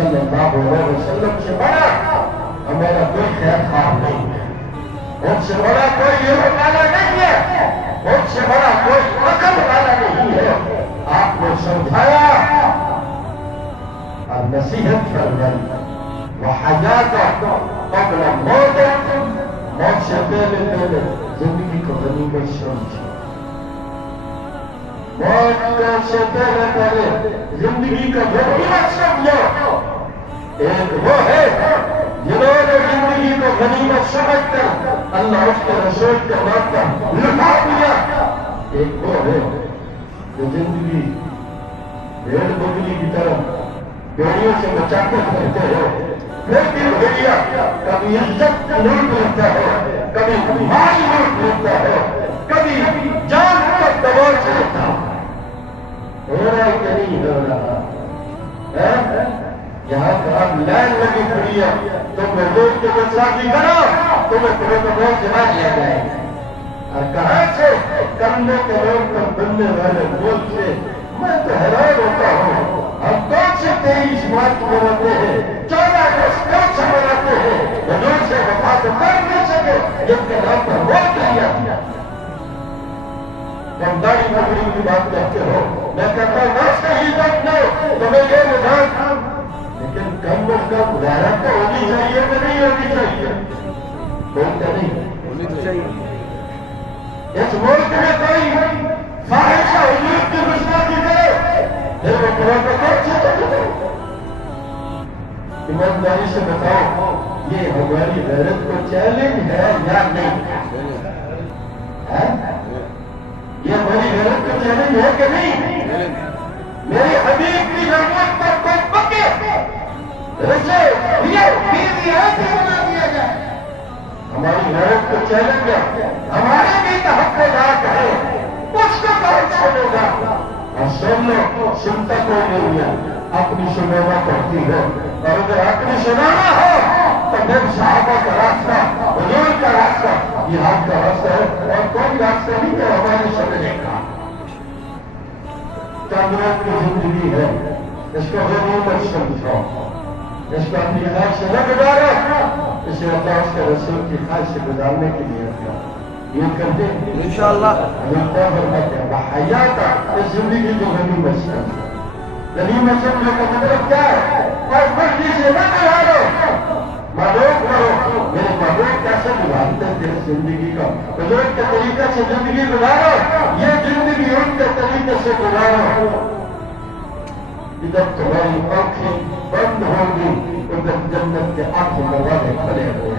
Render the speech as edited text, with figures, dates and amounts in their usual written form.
صلی اللہ علیہ وسلم سے بڑا ہمارا کوئی خیر خواہ نہیں ہے، ان سے بڑا کوئی علم والا نہیں ہے، ان سے بڑا کوئی عقل والا نہیں ہے۔ آپ نے سمجھایا اور نصیحت فرمائی، وحیات قبل موت، موت سے پہلے زندگی کو غنیمت سمجھو، موت سے پہلے زندگی کا غنیمت سمجھو۔ ایک وہ ہے جنہوں نے زندگی کو غنیمت سمجھ کر اللہ اس کے رسول کے نام پر لٹا دیا، ایک وہ ہے جو زندگی بھیڑ بکری کی طرح بیڑیوں سے بچا کر رہتے ہیں، پھر بھی بھیڑیا کبھی عزت لوٹ لیتا ہے، کبھی مال لوٹ لیتا ہے، کبھی جان پر دباؤ چلتا ہے۔ ہو رہا ہے کہ نہیں ہو رہا؟ یہاں پر اب لائن لگی پڑی ہے، تم حضور کے گستاخی کرو تمہیں پروٹوکول سنا دیا جائے گا۔ اور کہاں سے کندھے کے روڈ پر بننے والے ملک سے میں تو حیران ہوتا ہوں، ہم 23 مارچ مناتے ہیں، 14 اگست سے مناتے ہیں، حضور سے وفا تو کر نہیں سکے جن کے نام پر ووٹ دیا۔ تم داڑھی پکڑی کی بات کرتے ہو، میں کہتا ہوں نہ صحیح بات نہ تمہیں یہ نظام، لیکن کم از کم غیرت تو ہونی چاہیے کہ نہیں ہونی چاہیے؟ بولتے نہیں ہونی چاہیے۔ اس ملک میں کوئی فاحشہ حضور کی گستاخی کرے پھر وہ پروٹوکول سے چلے۔ ایمانداری سے بتاؤ یہ ہماری غیرت کو چیلنج ہے یا نہیں؟ یہ ہماری غیرت کو چیلنج ہے کہ نہیں؟ میری حبیب کی رحمت پر کوئی پکے اسے بیوی ایسے بنا دیا جائے، ہماری غیرت کو چیلنج ہے، ہمارے بھی تحفظات ہے، اس کو کون چھوڑے گا؟ اور سن لو، سنتا کوئی نہیں ہے، اپنی سنانا پڑتی ہے، اور اگر اپنی سنانا ہو تو پھر صحابہ کا راستہ، حضور کا راستہ، جہاد کا راستہ ہے، اور کوئی راستہ نہیں ہے ہمارے سمجھنے کا۔ چاندرات کی زندگی ہے، اس کو غنیمت سمجھو، اس کو اپنی خواہش سے نہ گزارو، اسے اللہ اس کے رسول کی خواہش سے گزارنے کے لیے کیا یہ کرتے ہیں انشاءاللہ۔ ہمیں کیا فرماتے ہیں؟ وحیات اس زندگی کو غنیمت سمجھو۔ غنیمت سمجھو کا مطلب کیا ہے؟ اور مرضی سے نہ گزارو، محبوب کرو، میرے محبوب کیسے گزارتے تھے زندگی کا، حضور کے طریقے سے زندگی گزارو، یہ زندگی ان کے طریقے سے گزارو۔ جب تمہاری آنکھیں بند ہوگی ادھر جنت کے 8 دروازے کھلے ہوئے